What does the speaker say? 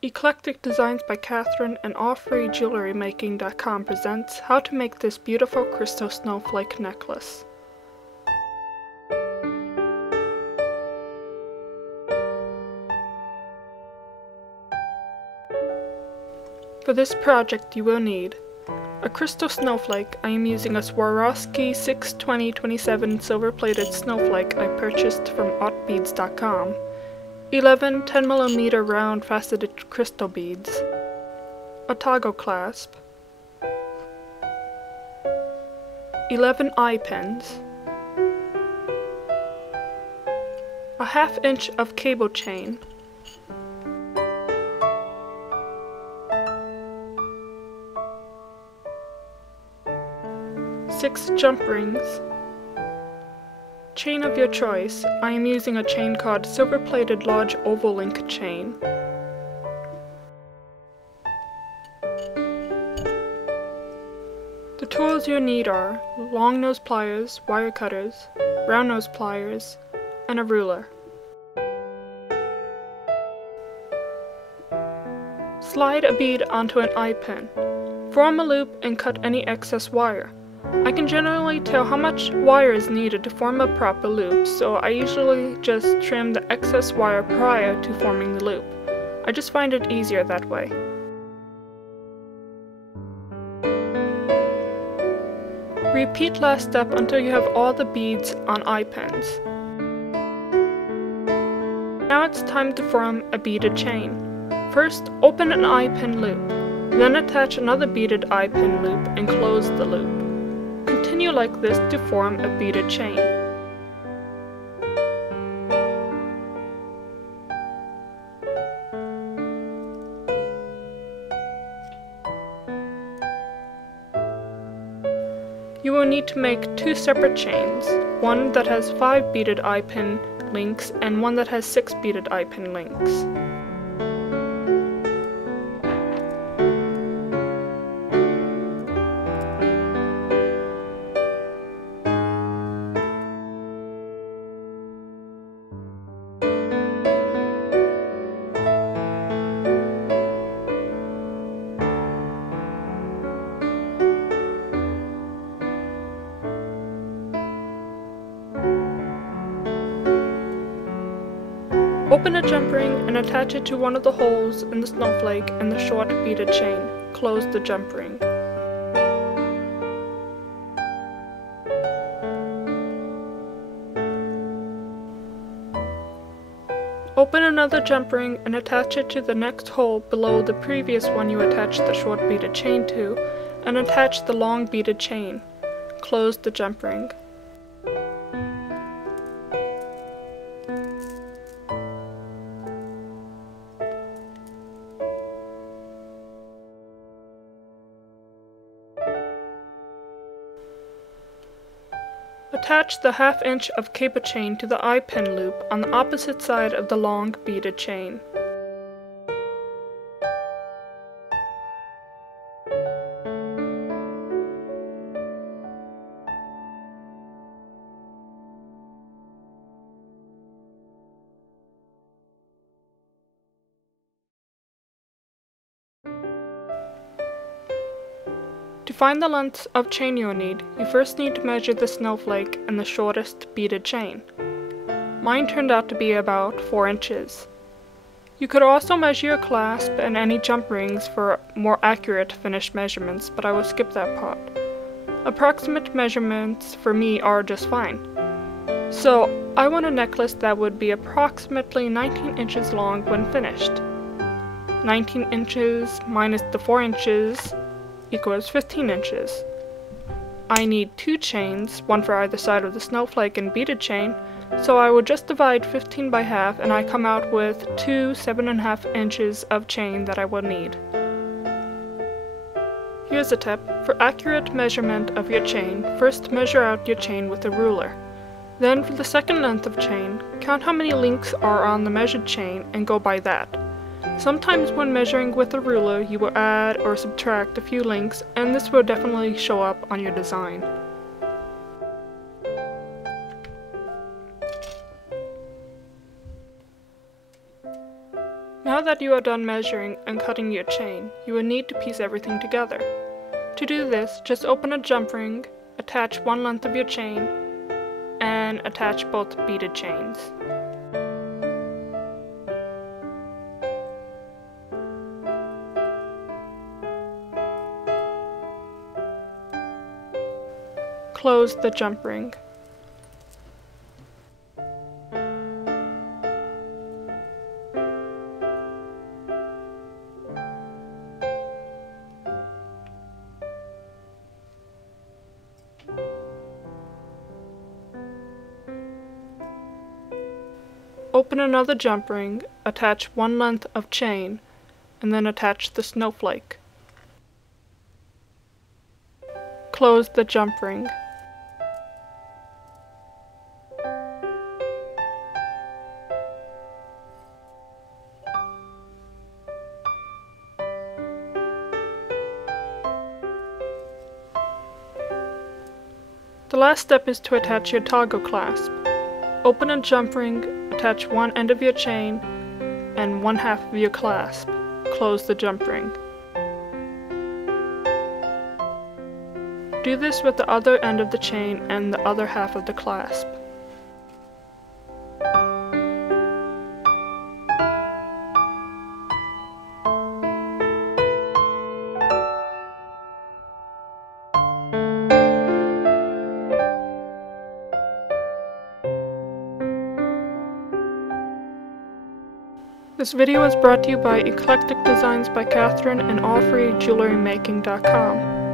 Eclectic Designs by Catherine and AllFreeBeadedJewelrymaking.com presents how to make this beautiful crystal snowflake necklace. For this project you will need a crystal snowflake. I am using a Swarovski 620/27 silver-plated snowflake I purchased from AllFreeBeadedJewelry.com. 11 10mm round faceted crystal beads, a toggle clasp, 11 eye pins, a 1/2 inch of cable chain, six jump rings, chain of your choice. I am using a chain called silver-plated large oval link chain. The tools you'll need are long nose pliers, wire cutters, round nose pliers, and a ruler. Slide a bead onto an eye pin. Form a loop and cut any excess wire. I can generally tell how much wire is needed to form a proper loop, so I usually just trim the excess wire prior to forming the loop. I just find it easier that way. Repeat last step until you have all the beads on eye pins. Now it's time to form a beaded chain. First, open an eye pin loop, then attach another beaded eye pin loop and close the loop. Continue like this to form a beaded chain. You will need to make two separate chains, one that has 5 beaded eye pin links and one that has 6 beaded eye pin links. Open a jump ring and attach it to one of the holes in the snowflake and the short beaded chain. Close the jump ring. Open another jump ring and attach it to the next hole below the previous one you attached the short beaded chain to, and attach the long beaded chain. Close the jump ring. Attach the 1/2 inch of cable chain to the eye pin loop on the opposite side of the long beaded chain. To find the length of chain you'll need, you first need to measure the snowflake and the shortest beaded chain. Mine turned out to be about 4 inches. You could also measure your clasp and any jump rings for more accurate finished measurements, but I will skip that part. Approximate measurements for me are just fine. So I want a necklace that would be approximately 19 inches long when finished. 19 inches minus the 4 inches equals 15 inches. I need 2 chains, one for either side of the snowflake and beaded chain, so I will just divide 15 by half and I come out with 2 7.5 inches of chain that I will need. Here's a tip. For accurate measurement of your chain, first measure out your chain with a ruler. Then for the second length of chain, count how many links are on the measured chain and go by that. Sometimes when measuring with a ruler, you will add or subtract a few links, and this will definitely show up on your design. Now that you are done measuring and cutting your chain, you will need to piece everything together. To do this, just open a jump ring, attach one length of your chain, and attach both beaded chains. Close the jump ring. Open another jump ring, attach one length of chain, and then attach the snowflake. Close the jump ring. The last step is to attach your toggle clasp. Open a jump ring, attach one end of your chain and one half of your clasp. Close the jump ring. Do this with the other end of the chain and the other half of the clasp. This video was brought to you by Eclectic Designs by Catherine and AllFreeBeadedJewelrymaking.com.